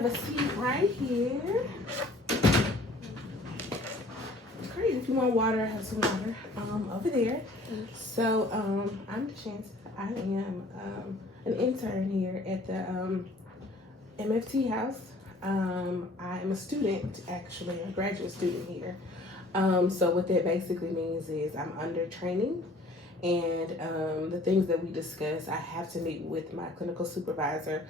have a seat right here. Great. If you want water, I have some water over there. So I'm Chance. I am an intern here at the MFT House. I am a student, actually, a graduate student here. So what that basically means is I'm under training, and the things that we discuss, I have to meet with my clinical supervisor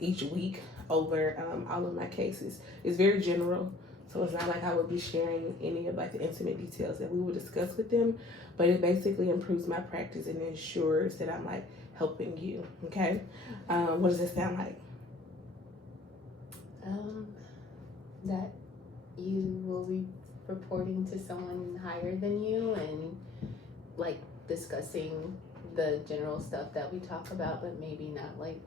each week over all of my cases. It's very general, so it's not like I would be sharing any of like the intimate details that we would discuss with them, but it basically improves my practice and ensures that I'm like helping you. Okay, what does it sound like? That you will be reporting to someone higher than you and like discussing the general stuff that we talk about, but maybe not like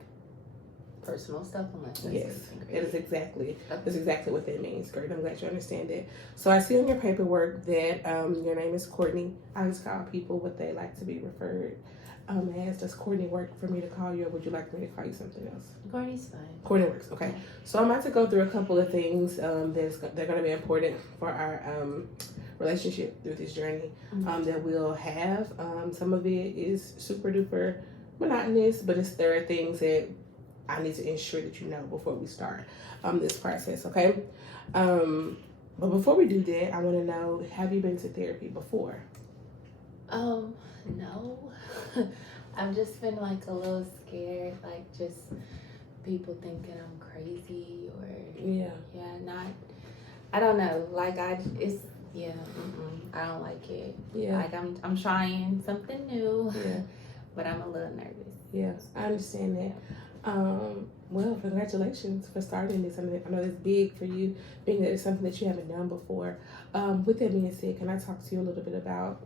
personal stuff unless that's Yes, something it is exactly. That's exactly what that means. Great. I'm glad you understand that. So I see on your paperwork that your name is Courtney. I just call people what they like to be referred as. Does Courtney work for me to call you, or would you like me to call you something else? Courtney's fine. Courtney works. Okay. So I'm about to go through a couple of things they're going to be important for our relationship through this journey that we'll have. Some of it is super duper monotonous, but there are things that I need to ensure that you know before we start this process, okay? But before we do that, I want to know, have you been to therapy before? No. I've just been like a little scared, like just people thinking I'm crazy or not. I don't know. Like I don't like it. Yeah. Like I'm trying something new. Yeah. But I'm a little nervous. Yeah, I understand that. Well, congratulations for starting this. I know it's big for you, being that it's something that you haven't done before. With that being said, can I talk to you a little bit about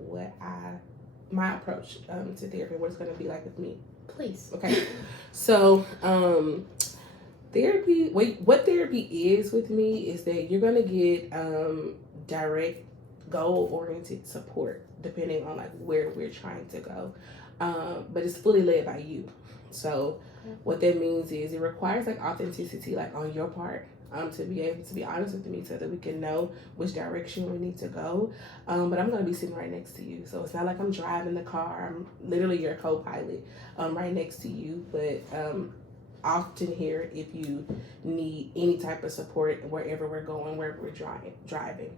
my approach to therapy, what it's going to be like with me? Please. Okay. So, therapy, what therapy is with me is that you're going to get direct, goal-oriented support depending on like where we're trying to go. But it's fully led by you. So what that means is it requires like authenticity, like on your part, to be able to be honest with me so that we can know which direction we need to go. But I'm going to be sitting right next to you. So it's not like I'm driving the car. I'm literally your co-pilot right next to you. But often here, if you need any type of support wherever we're going, wherever we're driving,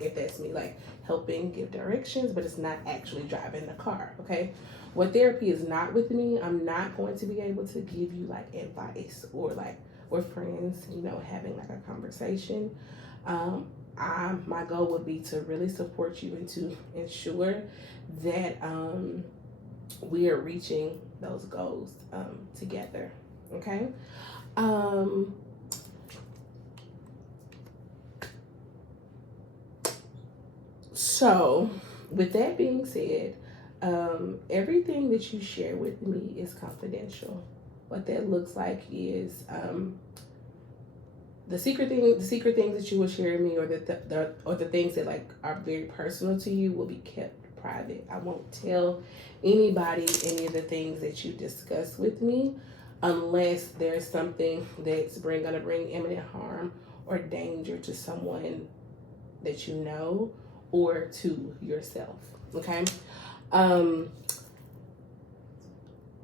if that's me, like helping give directions, but it's not actually driving the car, okay? What therapy is not with me, I'm not going to be able to give you like advice or like we're friends, having like a conversation. My goal would be to really support you and to ensure that we are reaching those goals together, okay? So, with that being said, everything that you share with me is confidential. What that looks like is the secret things that you will share with me, or the things that like are very personal to you, will be kept private. I won't tell anybody any of the things that you discuss with me unless there's something that's going to bring imminent harm or danger to someone that you know or to yourself. Okay.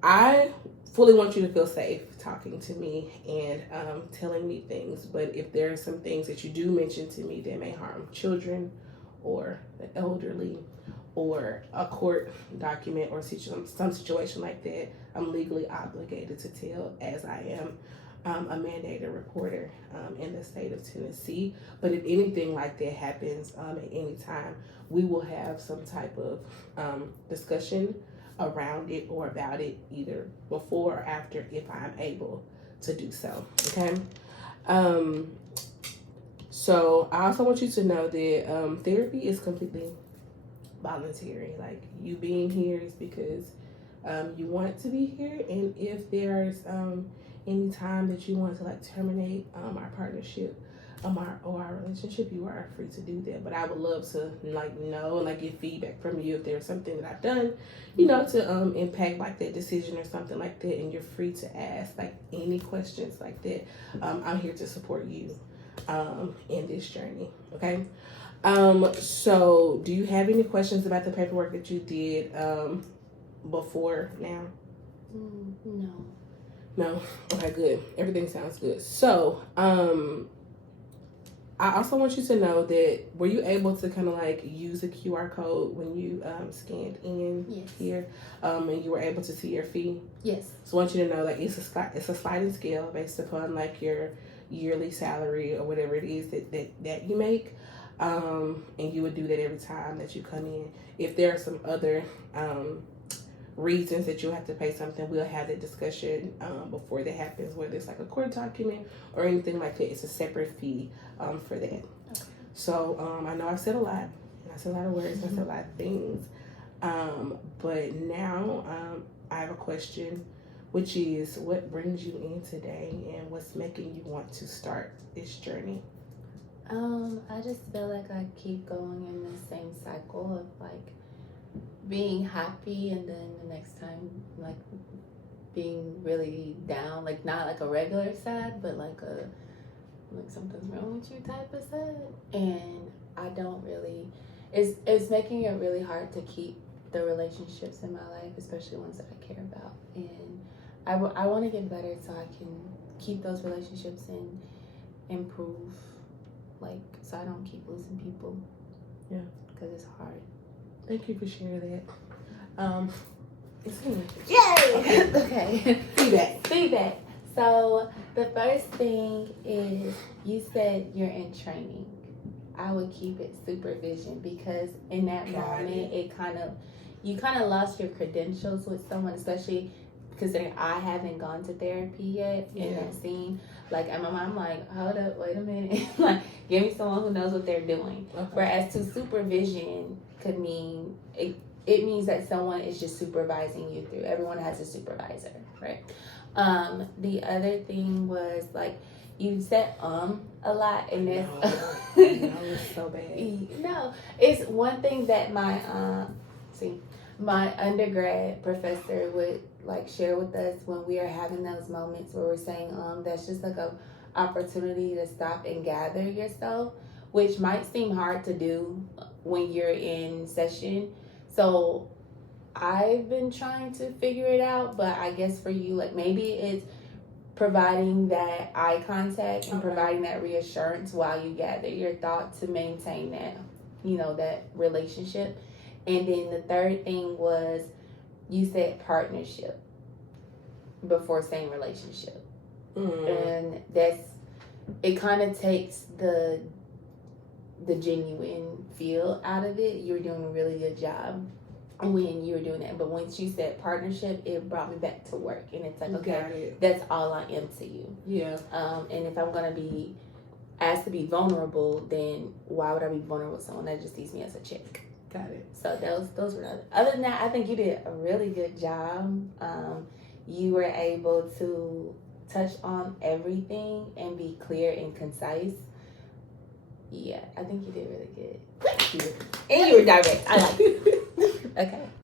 I fully want you to feel safe talking to me and telling me things, but if there are some things that you do mention to me that may harm children or the elderly or a court document or some situation like that, I'm legally obligated to tell, as I am a mandated reporter in the state of Tennessee. But if anything like that happens at any time, we will have some type of discussion around it or about it, either before or after, if I'm able to do so. Okay. So I also want you to know that therapy is completely voluntary. Like, you being here is because you want to be here, and if there's any time that you want to like terminate our partnership, our relationship, you are free to do that. But I would love to like know and like get feedback from you if there's something that I've done, to impact like that decision or something like that. And you're free to ask like any questions like that. I'm here to support you in this journey. Okay. So do you have any questions about the paperwork that you did before now? No. No? Okay, good. Everything sounds good. So, I also want you to know that were you able to kind of like use a QR code when you scanned in Yes. here, and you were able to see your fee? Yes. So I want you to know like it's a sliding scale based upon like your yearly salary or whatever it is that you make, and you would do that every time that you come in. If there are some other reasons that you have to pay something, we'll have that discussion before that happens, whether it's like a court document or anything like that. It's a separate fee for that. Okay. So I know I've said a lot, and I said a lot of words, and I said a lot of things, but now I have a question, which is what brings you in today and what's making you want to start this journey? I just feel like I keep going in the same cycle of like being happy and then the next time like being really down, like not like a regular sad, but like something's wrong with you type of sad. And I don't really, it's making it really hard to keep the relationships in my life, especially ones that I care about. And I want to get better so I can keep those relationships and improve, like so I don't keep losing people. Yeah, because it's hard. Thank you for sharing that. It's me. Yay! Okay. Feedback. So the first thing is you said you're in training. I would keep it supervision because in that moment you kind of lost your credentials with someone, especially considering I haven't gone to therapy yet in that scene. Like in my mind, I'm like, hold up, wait a minute. Like, give me someone who knows what they're doing. Okay. Whereas to supervision could mean it means that someone is just supervising you through. Everyone has a supervisor, right? The other thing was like you said a lot, and it's it's so bad. No, it's one thing that my undergrad professor would like share with us when we are having those moments where we're saying that's just like a opportunity to stop and gather yourself, which might seem hard to do when you're in session. So I've been trying to figure it out, but I guess for you, like maybe it's providing that eye contact and providing that reassurance while you gather your thoughts to maintain that, that relationship. And then the third thing was you said partnership before saying relationship. And it kind of takes the genuine feel out of it. You were doing a really good job when you were doing that, but once you said partnership, it brought me back to work, and it's like, okay, that's all I am to you. Yeah. And if I'm gonna be asked to be vulnerable, then why would I be vulnerable with someone that just sees me as a chick? Got it. So those were other than that, I think you did a really good job. You were able to touch on everything and be clear and concise. Yeah, I think you did really good. Thank you. And you were direct. I like it. Okay.